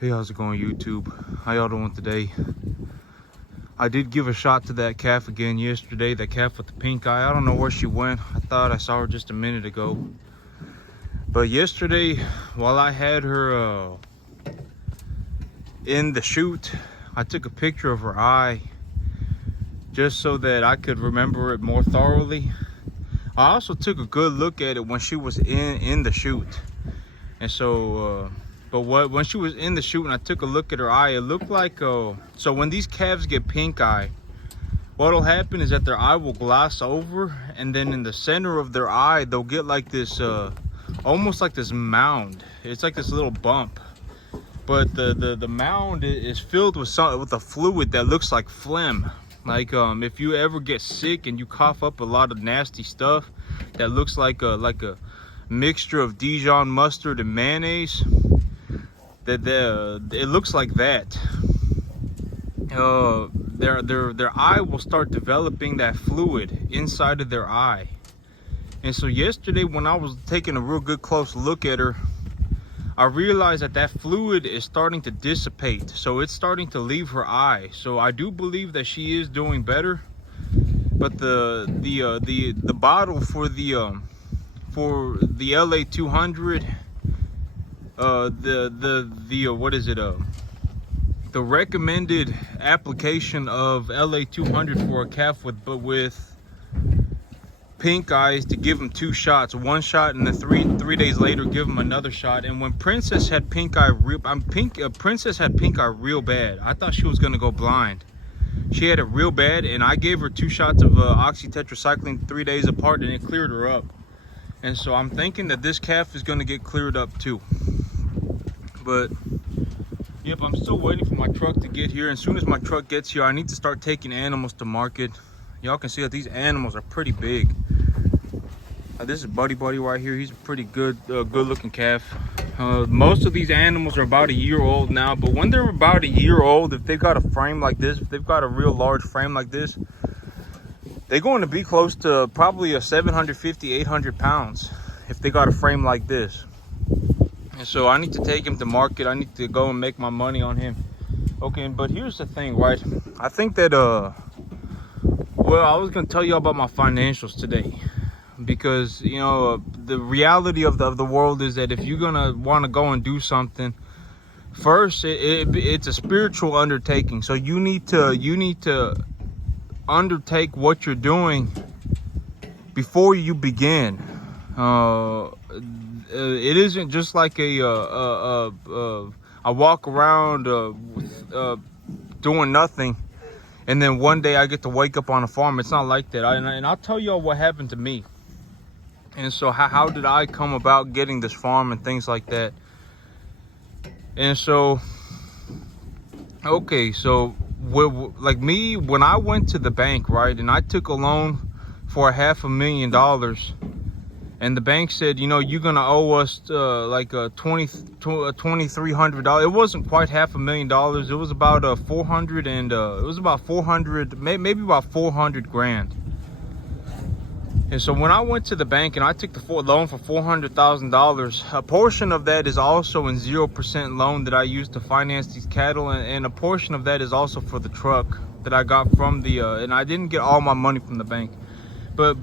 Hey, how's it going, YouTube? How y'all doing today? I did give a shot to that calf again yesterday, that calf with the pink eye. I don't know where she went. I thought I saw her just a minute ago. But yesterday, while I had her in the chute, I took a picture of her eye just so that I could remember it more thoroughly. I also took a good look at it when she was in the chute. And so, but when she was in the chute and I took a look at her eye, it looked like, so when these calves get pink eye, what'll happen is that their eye will gloss over, and then in the center of their eye, they'll get like this, almost like this mound. It's like this little bump. But the mound is filled with a fluid that looks like phlegm. Like if you ever get sick and you cough up a lot of nasty stuff that looks like a mixture of Dijon mustard and mayonnaise, it looks like that. Their eye will start developing that fluid inside of their eye. And so yesterday, when I was taking a real good close look at her, I realized that fluid is starting to dissipate, so it's starting to leave her eye. So I do believe that she is doing better. But the bottle for the LA 200, what is it, the recommended application of LA 200 for a calf with pink eyes, to give them 2 shots, 1 shot, and then three days later give them another shot. And when Princess had pink eye Princess had pink eye real bad. I thought she was gonna go blind. She had it real bad, and I gave her 2 shots of oxytetracycline 3 days apart, and it cleared her up. And so I'm thinking that this calf is going to get cleared up too. But yep, I'm still waiting for my truck to get here. As soon as my truck gets here, I need to start taking animals to market. Y'all can see that these animals are pretty big. This is Buddy right here. He's a pretty good looking calf. Most of these animals are about a year old now, but when they're about a year old, if they've got a frame like this, if they've got a real large frame like this, they're going to be close to probably a 750, 800 pounds if they got a frame like this. And so I need to take him to market. I need to go and make my money on him. Okay, but here's the thing, right? I think that, well, I was going to tell you about my financials today. Because, you know, the reality of the world is that if you're going to want to go and do something, first, it's a spiritual undertaking. So you need to undertake what you're doing before you begin. It isn't just like I walk around doing nothing and then one day I get to wake up on a farm. It's not like that. And I'll tell y'all what happened to me. And so how did I come about getting this farm and things like that. And so, okay, so like me, when I went to the bank, right, and I took a loan for $500,000, and the bank said, you know, you're gonna owe us like $2,300. It wasn't quite $500,000. It was about 400, and it was about 400, maybe about 400 grand. And so when I went to the bank and I took the loan for $400,000, a portion of that is also in 0% loan that I used to finance these cattle, and a portion of that is also for the truck that I got from the, and I didn't get all my money from the bank. But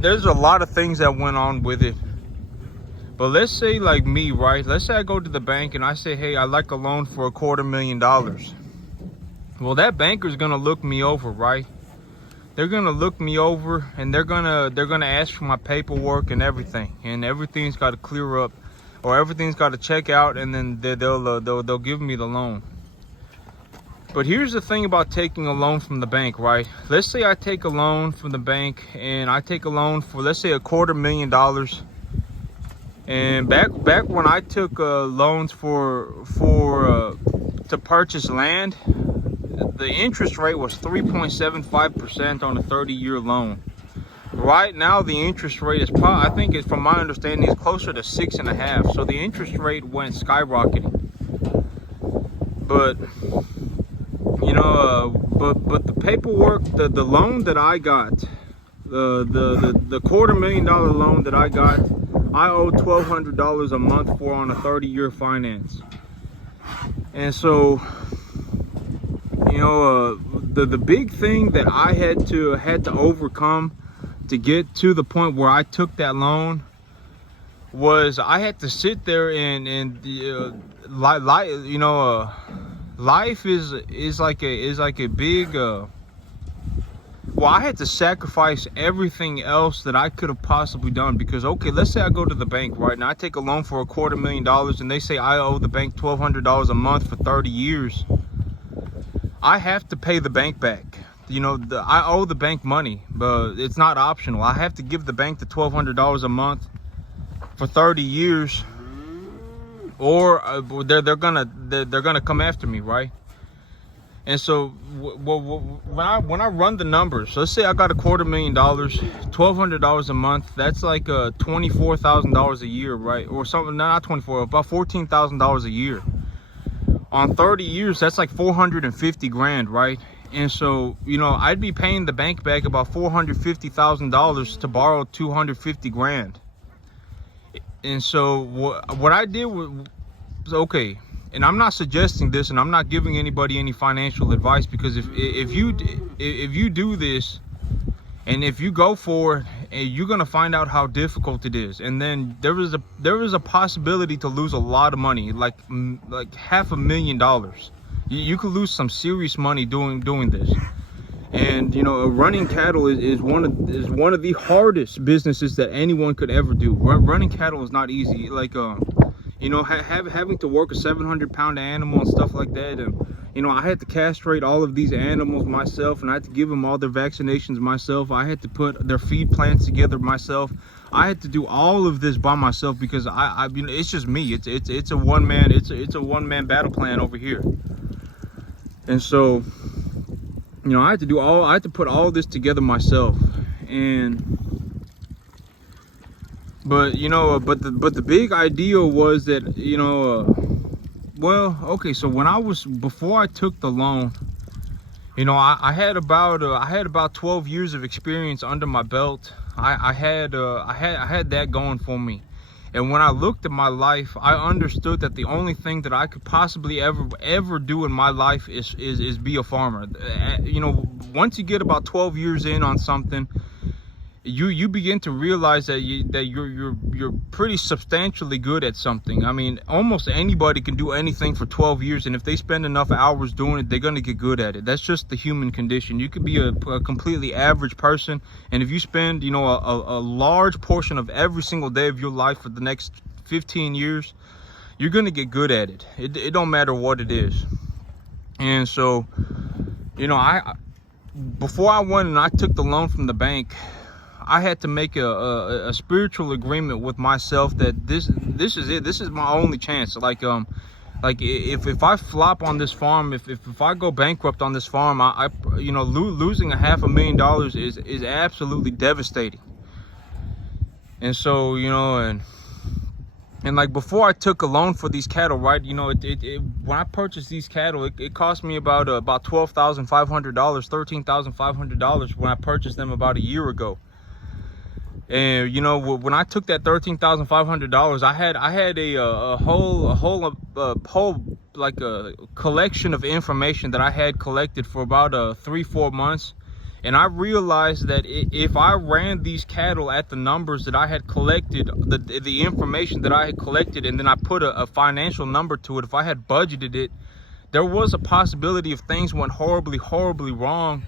there's a lot of things that went on with it. But let's say like me, right? Let's say I go to the bank and I say, hey, I'd like a loan for $250,000. Well, that banker's gonna look me over, right? They're gonna look me over, and they're gonna ask for my paperwork and everything, and everything's got to clear up, or everything's got to check out, and then they'll give me the loan. But here's the thing about taking a loan from the bank, right? Let's say I take a loan from the bank, and I take a loan for, let's say, $250,000. And back when I took loans to purchase land, the interest rate was 3.75% on a 30-year loan. Right now, the interest rate is probably, I think, from my understanding, is closer to 6.5. So the interest rate went skyrocketing. But you know, but the paperwork, the loan that I got, the $250,000 loan that I got, I owe $1,200 a month for on a 30-year finance. And so, you know, the big thing that I had to overcome to get to the point where I took that loan was I had to sit there and life is like a big well, I had to sacrifice everything else that I could have possibly done, because okay, let's say I go to the bank right now, I take a loan for $250,000 and they say I owe the bank $1,200 a month for 30 years. I have to pay the bank back. You know, I owe the bank money, but it's not optional. I have to give the bank the $1,200 a month for 30 years, or they're gonna come after me, right? And so when I run the numbers, let's say I got $250,000, $1,200 a month. That's like $24,000 a year, right? Or something, not 24, about $14,000 a year. On 30 years, that's like 450 grand, right? And so, you know, I'd be paying the bank back about $450,000 to borrow 250 grand. And so what I did was, okay, and I'm not suggesting this, and I'm not giving anybody any financial advice, because if you do this and if you go for it, you're gonna find out how difficult it is, and then there is a possibility to lose a lot of money, like $500,000. You could lose some serious money doing this. And you know, running cattle is one of the hardest businesses that anyone could ever do. Running cattle is not easy. Like you know, having to work a 700-pound animal and stuff like that. And you know, I had to castrate all of these animals myself, and I had to give them all their vaccinations myself. I had to put their feed plans together myself. I had to do all of this by myself, because I you know, it's just me. It's a one man battle plan over here. And so, you know, I had to put all this together myself. But you know, but the big idea was that, you know, well, okay, so before I took the loan, you know, I had about 12 years of experience under my belt. I had that going for me. And when I looked at my life, I understood that the only thing that I could possibly ever do in my life is be a farmer. You know, once you get about 12 years in on something, you begin to realize that you're pretty substantially good at something. I mean, almost anybody can do anything for 12 years, and if they spend enough hours doing it, they're gonna get good at it. That's just the human condition. You could be a completely average person, and if you spend, you know, a large portion of every single day of your life for the next 15 years, you're gonna get good at it. It don't matter what it is. And so, you know, before I went and I took the loan from the bank, I had to make a spiritual agreement with myself that this is it. This is my only chance. Like if I flop on this farm, if I go bankrupt on this farm, I you know, losing $500,000 is absolutely devastating. And so, you know, and like before I took a loan for these cattle, right, you know, when I purchased these cattle, it cost me about $12,500, $13,500 when I purchased them about a year ago. And you know, when I took that $13,500, I had a whole like a collection of information that I had collected for about 3-4 months. And I realized that if I ran these cattle at the numbers that I had collected, the information that I had collected, and then I put a financial number to it, if I had budgeted it, there was a possibility if things went horribly wrong,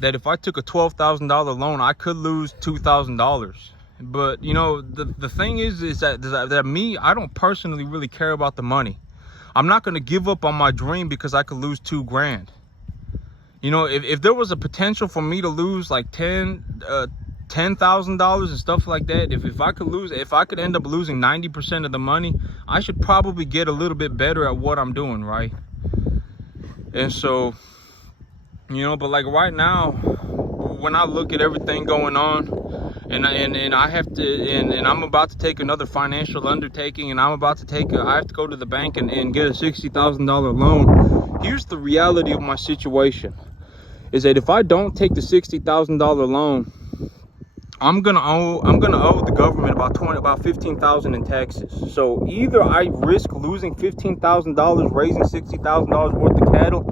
that if I took a $12,000 loan, I could lose $2,000. But you know, the thing is that me, I don't personally really care about the money. I'm not going to give up on my dream because I could lose $2 grand. You know, if there was a potential for me to lose like $10,000 and stuff like that, if I could end up losing 90% of the money, I should probably get a little bit better at what I'm doing, right? And so, you know, but like right now, when I look at everything going on, and I have to, and I'm about to take another financial undertaking, and I have to go to the bank and get a $60,000 loan. Here's the reality of my situation, is that if I don't take the $60,000 loan, I'm gonna owe the government about 15,000 in taxes. So either I risk losing $15,000 raising $60,000 worth of cattle,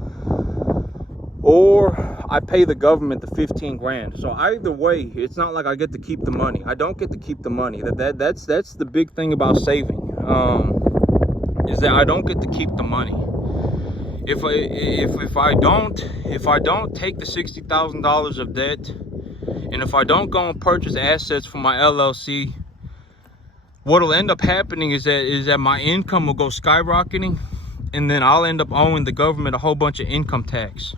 or I pay the government the 15 grand. So either way, it's not like I get to keep the money. I don't get to keep the money. That's the big thing about saving, is that I don't get to keep the money. If I don't take the $60,000 of debt, and if I don't go and purchase assets for my LLC, what'll end up happening is that my income will go skyrocketing, and then I'll end up owing the government a whole bunch of income tax.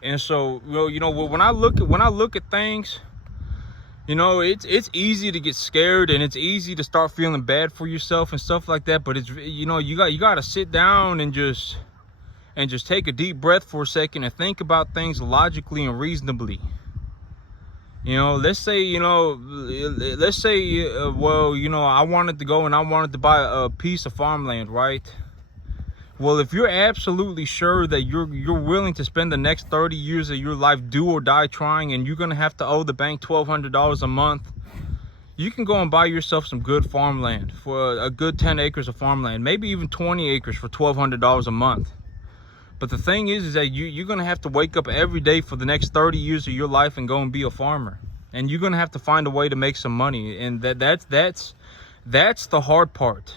And so, you know, when I look at things, you know, it's easy to get scared, and it's easy to start feeling bad for yourself and stuff like that. But it's, you know, you got to sit down and just take a deep breath for a second and think about things logically and reasonably. You know, let's say, well, you know, I wanted to go and I wanted to buy a piece of farmland, right? Well, if you're absolutely sure that you're willing to spend the next 30 years of your life do or die trying, and you're gonna have to owe the bank $1,200 a month, you can go and buy yourself some good farmland for a good 10 acres of farmland, maybe even 20 acres for $1,200 a month. But the thing is that you're gonna have to wake up every day for the next 30 years of your life and go and be a farmer, and you're gonna have to find a way to make some money, and that's the hard part.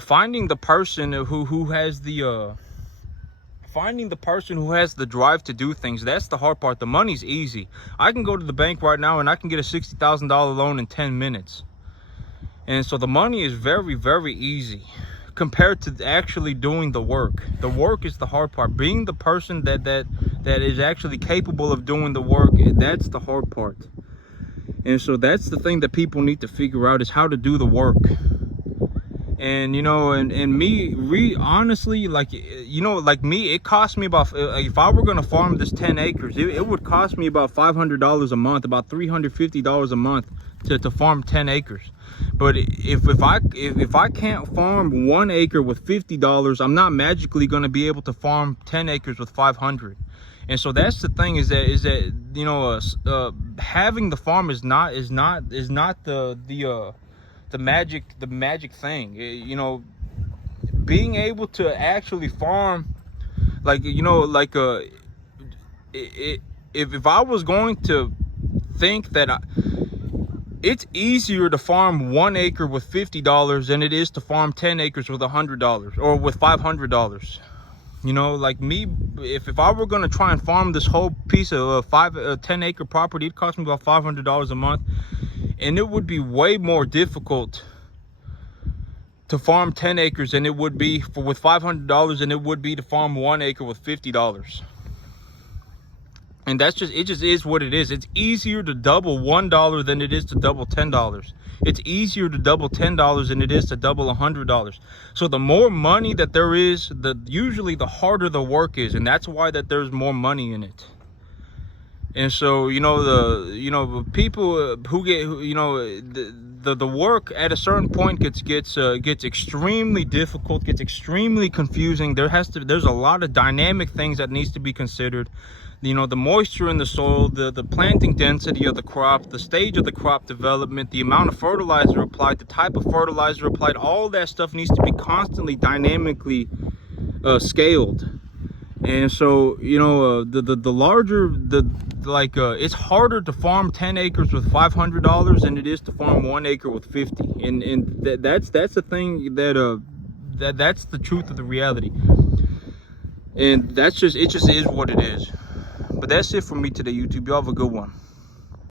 Finding the person who has the drive to do things, that's the hard part. The money's easy. I can go to the bank right now and I can get a $60,000 loan in 10 minutes. And so the money is very, very easy compared to actually doing the work. The work is the hard part. Being the person that is actually capable of doing the work, that's the hard part. And so that's the thing that people need to figure out, is how to do the work. And, you know, and me, honestly, like, you know, like me, it cost me about, if I were going to farm this 10 acres, it would cost me about $500 a month, about $350 a month to farm 10 acres. But if I can't farm 1 acre with $50, I'm not magically going to be able to farm 10 acres with $500. And so that's the thing, is that you know, having the farm is not the magic thing. You know, being able to actually farm, like, you know, like if I was going to think that it's easier to farm 1 acre with $50 than it is to farm 10 acres with $100 or with $500. You know, like me, if I were going to try and farm this whole piece of 10 acre property, it cost me about $500 a month. And it would be way more difficult to farm 10 acres than it would be with $500 than it would be to farm 1 acre with $50. And it just is what it is. It's easier to double $1 than it is to double $10. It's easier to double $10 than it is to double $100. So the more money that there is, usually the harder the work is, and that's why that there's more money in it. And so, you know, the people who get, you know, the work at a certain point gets extremely difficult, gets extremely confusing. There's a lot of dynamic things that needs to be considered. You know, the moisture in the soil, the planting density of the crop, the stage of the crop development, the amount of fertilizer applied, the type of fertilizer applied, all that stuff needs to be constantly dynamically scaled. And so, you know, it's harder to farm 10 acres with $500 than it is to farm 1 acre with 50. And that's the thing that's the truth of the reality. And it just is what it is. But that's it for me today, YouTube. Y'all have a good one.